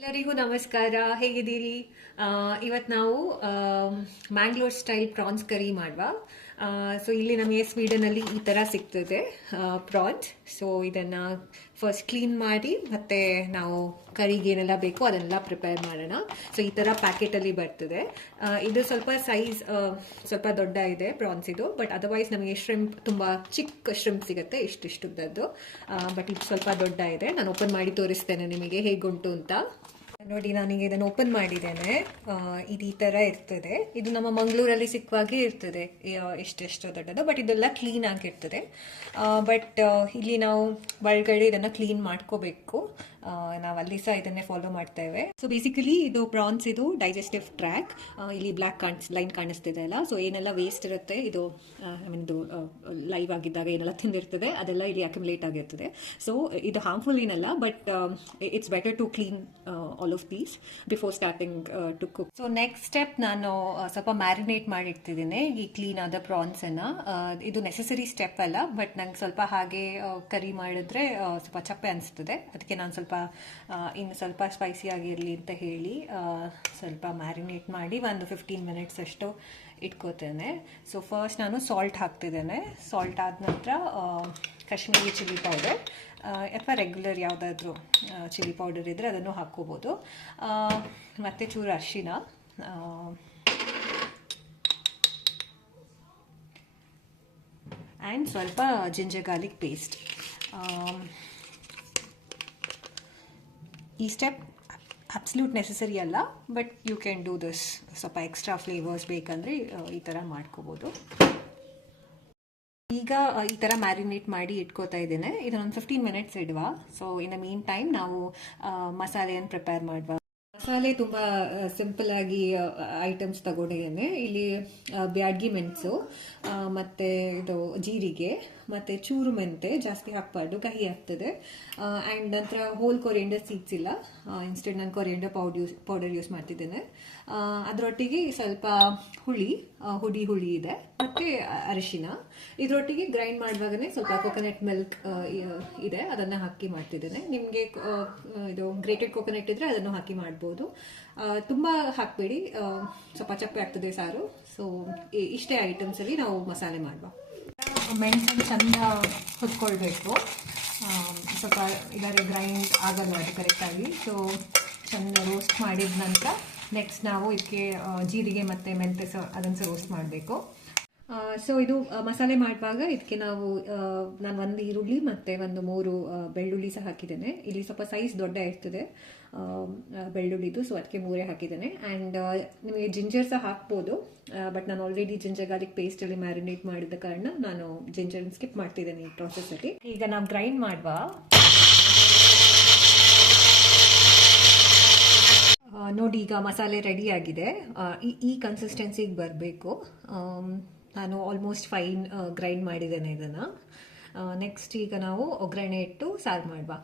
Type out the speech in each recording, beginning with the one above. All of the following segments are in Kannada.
ಎಲ್ಲರಿಗೂ ನಮಸ್ಕಾರ. ಹೇಗಿದ್ದೀರಿ? ಇವತ್ತು ನಾವು ಮ್ಯಾಂಗ್ಳೂರ್ ಸ್ಟೈಲ್ ಪ್ರಾನ್ಸ್ ಕರಿ ಮಾಡುವ. ಸೊ ಇಲ್ಲಿ ನಮಗೆ ಸ್ವೀಡನಲ್ಲಿ ಈ ಥರ ಸಿಗ್ತದೆ ಪ್ರಾನ್ಸ್. ಸೊ ಇದನ್ನು ಫಸ್ಟ್ ಕ್ಲೀನ್ ಮಾಡಿ ಮತ್ತೆ ನಾವು ಕರಿಗೆ ಏನೆಲ್ಲ ಬೇಕೋ ಅದನ್ನೆಲ್ಲ ಪ್ರಿಪೇರ್ ಮಾಡೋಣ. ಸೊ ಈ ಥರ ಪ್ಯಾಕೆಟಲ್ಲಿ ಬರ್ತದೆ. ಇದು ಸ್ವಲ್ಪ ಸೈಜ್ ಸ್ವಲ್ಪ ದೊಡ್ಡ ಇದೆ ಪ್ರಾನ್ಸ್ ಇದು, ಬಟ್ ಅದರ್ವೈಸ್ ನಮಗೆ ಶ್ರಿಂಪ್ ತುಂಬ ಚಿಕ್ಕ ಶ್ರಿಂಪ್ ಸಿಗುತ್ತೆ, ಇಷ್ಟಿಷ್ಟುದ್ದು. ಬಟ್ ಇದು ಸ್ವಲ್ಪ ದೊಡ್ಡ ಇದೆ. ನಾನು ಓಪನ್ ಮಾಡಿ ತೋರಿಸ್ತೇನೆ ನಿಮಗೆ ಹೇಗುಂಟು ಅಂತ. ನೋಡಿ, ನಾನೀಗ ಇದನ್ನು ಓಪನ್ ಮಾಡಿದ್ದೇನೆ. ಇದು ಈ ಥರ ಇರ್ತದೆ. ಇದು ನಮ್ಮ ಮಂಗಳೂರಲ್ಲಿ ಸಿಕ್ಕುವಾಗೆ ಇರ್ತದೆ, ಎಷ್ಟೆಷ್ಟು ದೊಡ್ಡದು. ಬಟ್ ಇದೆಲ್ಲ ಕ್ಲೀನ್ ಆಗಿರ್ತದೆ. ಬಟ್ ಇಲ್ಲಿ ನಾವು ಒಳಗಡೆ ಇದನ್ನು ಕ್ಲೀನ್ ಮಾಡ್ಕೋಬೇಕು. ನಾವು ಅಲ್ಲಿ ಸಹ ಇದನ್ನೇ ಫಾಲೋ ಮಾಡ್ತೇವೆ. ಸೊ ಬೇಸಿಕಲಿ ಇದು ಪ್ರಾನ್ಸ್, ಇದು ಡೈಜೆಸ್ಟಿವ್ ಟ್ರ್ಯಾಕ್. ಇಲ್ಲಿ ಬ್ಲ್ಯಾಕ್ ಲೈನ್ ಕಾಣಿಸ್ತಿದೆ ಅಲ್ಲ. ಸೊ ಏನೆಲ್ಲ ವೇಸ್ಟ್ ಇರುತ್ತೆ, ಇದು ಇದು ಲೈವ್ ಆಗಿದ್ದಾಗ ಏನೆಲ್ಲ ತಿಂದಿರ್ತದೆ ಅದೆಲ್ಲ ಇಲ್ಲಿ ಅಕ್ಯುಮುಲೇಟ್ ಆಗಿರ್ತದೆ. ಸೊ ಇದು ಹಾರ್ಮ್ಫುಲ್ ಏನಲ್ಲ, but it's better to clean all of these before starting to cook. So next step, ನಾನು ಸ್ವಲ್ಪ ಮ್ಯಾರಿನೇಟ್ ಮಾಡಿರ್ತಿದ್ದೀನಿ ಈ ಕ್ಲೀನ್ ಆದ ಪ್ರಾನ್ಸನ್ನು. ಇದು ನೆಸೆಸರಿ ಸ್ಟೆಪ್ ಅಲ್ಲ, ಬಟ್ ನಂಗೆ ಸ್ವಲ್ಪ ಹಾಗೆ ಕರಿ ಮಾಡಿದ್ರೆ ಸ್ವಲ್ಪ ಚಪ್ಪೆ ಅನಿಸ್ತದೆ. ಅದಕ್ಕೆ ನಾನು ಸ್ವಲ್ಪ ಇನ್ನು ಸ್ವಲ್ಪ ಸ್ಪೈಸಿ ಆಗಿರಲಿ ಅಂತ ಹೇಳಿ ಸ್ವಲ್ಪ ಮ್ಯಾರಿನೇಟ್ ಮಾಡಿ ಒಂದು 15 ಮಿನಿಟ್ಸ್ ಅಷ್ಟು ಇಟ್ಕೋತೇನೆ. ಸೊ ಫಸ್ಟ್ ನಾನು ಸಾಲ್ಟ್ ಹಾಕ್ತಿದ್ದೇನೆ. ಸಾಲ್ಟ್ ಆದ ನಂತರ ಕಾಶ್ಮೀರಿ ಚಿಲ್ಲಿ ಪೌಡರ್ ಅಥವಾ ರೆಗ್ಯುಲರ್ ಯಾವುದಾದ್ರೂ ಚಿಲ್ಲಿ ಪೌಡರ್ ಇದ್ದರೆ ಅದನ್ನು ಹಾಕ್ಕೋಬೋದು. ಮತ್ತು ಚೂರು ಅರಿಶಿನ, ಆ್ಯಂಡ್ ಸ್ವಲ್ಪ ಜಿಂಜರ್ ಗಾರ್ಲಿಕ್ ಪೇಸ್ಟ್. ಈ ಸ್ಟೆಪ್ ಅಬ್ಸಲ್ಯೂಟ್ ನೆಸೆಸರಿ ಅಲ್ಲ, but you can do this. ಸ್ವಲ್ಪ ಎಕ್ಸ್ಟ್ರಾ ಫ್ಲೇವರ್ಸ್ ಬೇಕಂದರೆ ಈ ಥರ ಮಾಡ್ಕೋಬೋದು. ಈಗ ಈ ಥರ ಮ್ಯಾರಿನೇಟ್ ಮಾಡಿ ಇಟ್ಕೋತಾ ಇದ್ದೇನೆ. ಇದನ್ನೊಂದು 15 ಮಿನಿಟ್ಸ್ ಇಡುವ. So in the mean time ನಾವು ಮಸಾಲೆಯನ್ನು ಪ್ರಿಪೇರ್ ಮಾಡುವ. ಮಸಾಲೆ ತುಂಬ ಸಿಂಪಲ್ ಆಗಿ ಐಟಮ್ಸ್ ತಗೊಂಡಿದ್ದೇನೆ. ಇಲ್ಲಿ ಬ್ಯಾಡ್ಗಿ ಮೆಣಸು, ಮತ್ತು ಇದು ಜೀರಿಗೆ, ಮತ್ತು ಚೂರು ಮೆಂತೆ, ಜಾಸ್ತಿ ಹಾಕಬಾರ್ದು, ಕಹಿ ಆಗ್ತದೆ. ಆ್ಯಂಡ್ ನಂತರ ಹೋಲ್ ಕೊರಿಯಂಡರ್ ಸೀಡ್ಸ್ ಇಲ್ಲ, ಇನ್ಸ್ಟೆಡ್ ನಾನು ಕೊರಿಯಂಡರ್ ಪೌಡರ್ ಯೂಸ್ ಮಾಡ್ತಿದ್ದೇನೆ. ಅದರೊಟ್ಟಿಗೆ ಸ್ವಲ್ಪ ಹುಳಿ ಇದೆ, ಮತ್ತು ಅರಿಶಿನ. ಇದರೊಟ್ಟಿಗೆ ಗ್ರೈಂಡ್ ಮಾಡುವಾಗಲೇ ಸ್ವಲ್ಪ ಕೊಕೊನಟ್ ಮಿಲ್ಕ್ ಇದೆ, ಅದನ್ನು ಹಾಕಿ ಮಾಡ್ತಿದ್ದೇನೆ. ನಿಮಗೆ ಇದು ಗ್ರೇಟೆಡ್ ಕೊಕೊನಟ್ ಇದ್ದರೆ ಅದನ್ನು ಹಾಕಿ ಮಾಡ್ಬೋದು. ತುಂಬ ಹಾಕಬೇಡಿ, ಸ್ವಲ್ಪ ಚಪ್ಪೆ ಆಗ್ತದೆ ಸಾರು. ಸೊ ಇಷ್ಟೇ ಐಟಮ್ಸಲ್ಲಿ ನಾವು ಮಸಾಲೆ ಮಾಡುವ. ಮೆಣಸನ್ನು ಚೆಂದ ಹುರ್ಕೊಳ್ಬೇಕು. ಸ್ವಲ್ಪ ಇದರ ಗ್ರೈಂಡ್ ಆಗಲ್ಲ ಅದು ಕರೆಕ್ಟಾಗಿ. ಸೊ ಚೆಂದ ರೋಸ್ಟ್ ಮಾಡಿದ ನಂತರ ನೆಕ್ಸ್ಟ್ ನಾವು ಇದಕ್ಕೆ ಜೀರಿಗೆ ಮತ್ತು ಮೆಂತೆ ಅದನ್ನು ರೋಸ್ಟ್ ಮಾಡಬೇಕು. ಸೊ ಇದು ಮಸಾಲೆ ಮಾಡುವಾಗ ಇದಕ್ಕೆ ನಾನು ಒಂದು ಈರುಳ್ಳಿ ಮತ್ತು ಒಂದು 3 ಬೆಳ್ಳುಳ್ಳಿ ಸಹ ಹಾಕಿದ್ದೇನೆ. ಇಲ್ಲಿ ಸ್ವಲ್ಪ ಸೈಜ್ ದೊಡ್ಡ ಇರ್ತದೆ ಬೆಳ್ಳುಳ್ಳಿದು, ಸೊ ಅದಕ್ಕೆ 3 ಹಾಕಿದ್ದೇನೆ. ಆ್ಯಂಡ್ ನಿಮಗೆ ಜಿಂಜರ್ ಸಹ ಹಾಕ್ಬೋದು, ಬಟ್ ನಾನು ಆಲ್ರೆಡಿ ಜಿಂಜರ್ ಗಾರ್ಲಿಕ್ ಪೇಸ್ಟಲ್ಲಿ ಮ್ಯಾರಿನೇಟ್ ಮಾಡಿದ ಕಾರಣ ನಾನು ಜಿಂಜರ್ ಸ್ಕಿಪ್ ಮಾಡ್ತಿದ್ದೇನೆ ಈ ಪ್ರಾಸೆಸ್ಸಲ್ಲಿ. ಈಗ ನಾವು ಗ್ರೈಂಡ್ ಮಾಡುವ. ನೋಡಿ, ಈಗ ಮಸಾಲೆ ರೆಡಿ ಆಗಿದೆ. ಈ ಕನ್ಸಿಸ್ಟೆನ್ಸಿಗೆ ಬರಬೇಕು. ನಾನು ಆಲ್ಮೋಸ್ಟ್ ಫೈನ್ ಗ್ರೈಂಡ್ ಮಾಡಿದ್ದೇನೆ ಇದನ್ನು. ನೆಕ್ಸ್ಟ್ ಈಗ ನಾವು ಒಗ್ಗರಣೆ ಇಟ್ಟು ಸಾರು ಮಾಡುವ.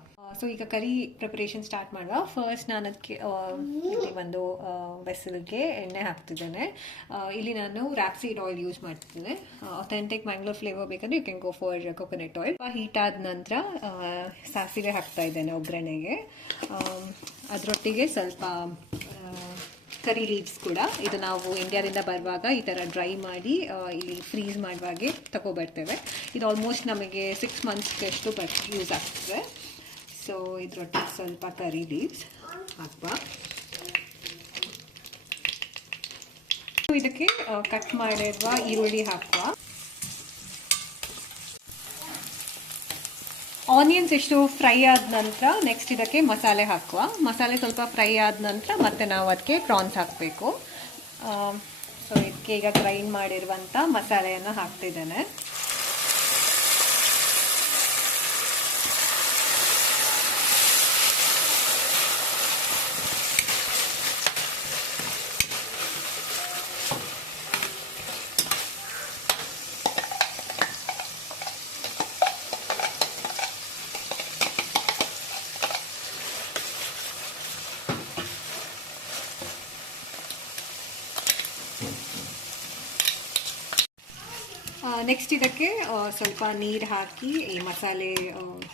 ಸೊ ಈಗ ಕರಿ ಪ್ರಿಪರೇಷನ್ ಸ್ಟಾರ್ಟ್ ಮಾಡುವ. ಫಸ್ಟ್ ನಾನು ಅದಕ್ಕೆ ಇಲ್ಲಿ ಒಂದು ವೆಸಲ್ಗೆ ಎಣ್ಣೆ ಹಾಕ್ತಿದ್ದೇನೆ. ಇಲ್ಲಿ ನಾನು ರ್ಯಾಪ್ಸೀಡ್ ಆಯಿಲ್ ಯೂಸ್ ಮಾಡ್ತಿದ್ದೇನೆ. ಅಥೆಂಟಿಕ್ ಮ್ಯಾಂಗ್ಳೂರ್ ಫ್ಲೇವರ್ ಬೇಕಂದ್ರೆ you can go for coconut oil. Heat ಆದ ನಂತರ ಸಾಸಿವೆ ಹಾಕ್ತಾ ಇದ್ದೇನೆ ಒಗ್ಗರಣೆಗೆ. ಅದರೊಟ್ಟಿಗೆ ಸ್ವಲ್ಪ ಕರಿ ಲೀವ್ಸ್ ಕೂಡ. ಇದು ನಾವು ಇಂಡಿಯಾದಿಂದ ಬರುವಾಗ ಈ ಥರ ಡ್ರೈ ಮಾಡಿ ಇಲ್ಲಿ ಫ್ರೀಸ್ ಮಾಡುವಾಗೆ ತಗೊಬರ್ತೇವೆ. ಇದು ಆಲ್ಮೋಸ್ಟ್ ನಮಗೆ 6 ಮಂತ್ಸ್ಗಷ್ಟು ಯೂಸ್ ಆಗ್ತದೆ. ಸೊ ಇದರೊಟ್ಟಿಗೆ ಸ್ವಲ್ಪ ಕರಿ ಲೀವ್ಸ್ ಹಾಕುವ. ಇದಕ್ಕೆ ಕಟ್ ಮಾಡಿರುವ ಈರುಳ್ಳಿ ಹಾಕುವ. ಆನಿಯನ್ಸ್ ಎಷ್ಟು ಫ್ರೈ ಆದ ನಂತರ ನೆಕ್ಸ್ಟ್ ಇದಕ್ಕೆ ಮಸಾಲೆ ಹಾಕುವ. ಮಸಾಲೆ ಸ್ವಲ್ಪ ಫ್ರೈ ಆದ ನಂತರ ಮತ್ತೆ ನಾವು ಅದಕ್ಕೆ ಪ್ರಾನ್ಸ್ ಹಾಕಬೇಕು. ಸೊ ಇದಕ್ಕೆ ಈಗ ಗ್ರೈಂಡ್ ಮಾಡಿರುವಂಥ ಮಸಾಲೆಯನ್ನು ಹಾಕ್ತಿದ್ದೇನೆ. ನೆಕ್ಸ್ಟ್ ಇದಕ್ಕೆ ಸ್ವಲ್ಪ ನೀರು ಹಾಕಿ ಈ ಮಸಾಲೆ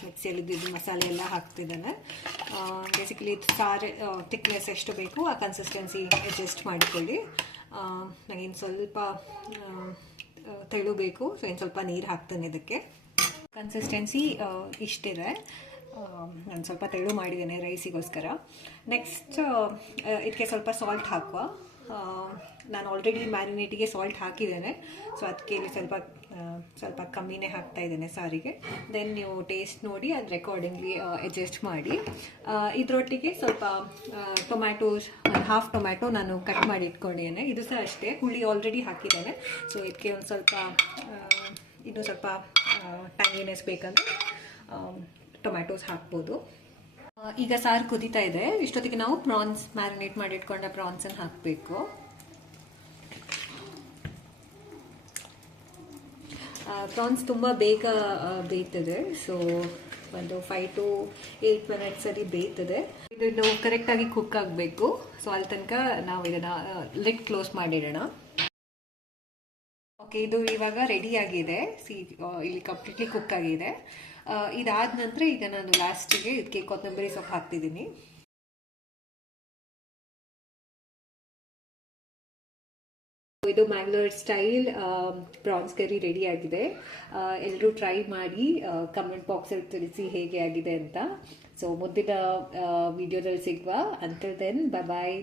ಮಿಕ್ಸಿಯಲ್ಲಿದ್ದು ಮಸಾಲೆ ಎಲ್ಲ ಹಾಕ್ತಿದ್ದೇನೆ. ಬೇಸಿಕಲಿ ಸಾರು ಥಿಕ್ನೆಸ್ ಎಷ್ಟು ಬೇಕು ಆ ಕನ್ಸಿಸ್ಟೆನ್ಸಿ ಅಡ್ಜಸ್ಟ್ ಮಾಡಿಕೊಳ್ಳಿ. ನನಗೇನು ಸ್ವಲ್ಪ ತೆಳು ಬೇಕು, ಸೊ ಇನ್ನು ಸ್ವಲ್ಪ ನೀರು ಹಾಕ್ತೇನೆ. ಇದಕ್ಕೆ ಕನ್ಸಿಸ್ಟೆನ್ಸಿ ಇಷ್ಟಿದೆ. ನಾನು ಸ್ವಲ್ಪ ತೆಳು ಮಾಡಿದ್ದೇನೆ ರೈಸಿಗೋಸ್ಕರ. ನೆಕ್ಸ್ಟ್ ಇದಕ್ಕೆ ಸ್ವಲ್ಪ ಸಾಲ್ಟ್ ಹಾಕುವ. ನಾನು ಆಲ್ರೆಡಿ ಮ್ಯಾರಿನೇಟಿಗೆ ಸಾಲ್ಟ್ ಹಾಕಿದ್ದೇನೆ, ಸೊ ಅದಕ್ಕೆ ಇಲ್ಲಿ ಸ್ವಲ್ಪ ಕಮ್ಮಿನೇ ಹಾಕ್ತಾ ಇದ್ದೇನೆ ಸಾರಿಗೆ. ದೆನ್ ನೀವು ಟೇಸ್ಟ್ ನೋಡಿ ಅದ್ರ ಅಕಾರ್ಡಿಂಗ್ಲಿ ಅಡ್ಜಸ್ಟ್ ಮಾಡಿ. ಇದರೊಟ್ಟಿಗೆ ಸ್ವಲ್ಪ ಟೊಮ್ಯಾಟೋಸ್, ಒಂದು ಹಾಫ್ ಟೊಮ್ಯಾಟೊ ನಾನು ಕಟ್ ಮಾಡಿ ಇಟ್ಕೊಂಡಿದ್ದೇನೆ. ಇದು ಸಹ ಅಷ್ಟೇ, ಹುಳಿ ಆಲ್ರೆಡಿ ಹಾಕಿದ್ದೇನೆ. ಸೊ ಇದಕ್ಕೆ ಒಂದು ಸ್ವಲ್ಪ ಇನ್ನೂ ಸ್ವಲ್ಪ ಟ್ಯಾಂಗಿನೆಸ್ ಬೇಕಂದ್ರೆ ಟೊಮ್ಯಾಟೋಸ್ ಹಾಕ್ಬೋದು. ಈಗ ಸಾರು ಕುದೀತಾ ಇದೆ. ಇಷ್ಟೊತ್ತಿಗೆ ನಾವು ಪ್ರಾನ್ಸ್, ಮ್ಯಾರಿನೇಟ್ ಮಾಡಿ ಇಟ್ಕೊಂಡ ಪ್ರಾನ್ಸನ್ನು ಹಾಕಬೇಕು. ಪ್ರಾನ್ಸ್ ತುಂಬ ಬೇಗ ಬೇಯ್ತದೆ. ಸೊ ಒಂದು 5 to 8 minutes ಅಲ್ಲಿ ಬೇಯ್ತದೆ. ಇದು ಕರೆಕ್ಟಾಗಿ ಕುಕ್ ಆಗಬೇಕು. ಸೊ ಅಲ್ಲಿ ತನಕ ನಾವು ಇದನ್ನು ಲಿಡ್ ಕ್ಲೋಸ್ ಮಾಡಿಡೋಣ. ಓಕೆ, ಇದು ಇವಾಗ ರೆಡಿ ಆಗಿದೆ. ಇಲ್ಲಿ ಕಂಪ್ಲೀಟ್ಲಿ ಕುಕ್ ಆಗಿದೆ. ಇದಾದ ನಂತರ ಈಗ ನಾನು ಲಾಸ್ಟಿಗೆ ಇದಕ್ಕೆ ಕೊತ್ತಂಬರಿ ಸೊಪ್ಪು ಹಾಕ್ತಿದ್ದೀನಿ. ಇದು Mangalore style prawns curry ready ಆಗಿದೆ. ಎಲ್ಲರೂ ಟ್ರೈ ಮಾಡಿ ಕಮೆಂಟ್ ಬಾಕ್ಸಲ್ಲಿ ತಿಳಿಸಿ ಹೇಗೆ ಆಗಿದೆ ಅಂತ. ಸೊ ಮುಂದಿನ ವಿಡಿಯೋದಲ್ಲಿ ಸಿಗುವ. ಅಂಟಿಲ್ ದೆನ್, ಬಾಯ್.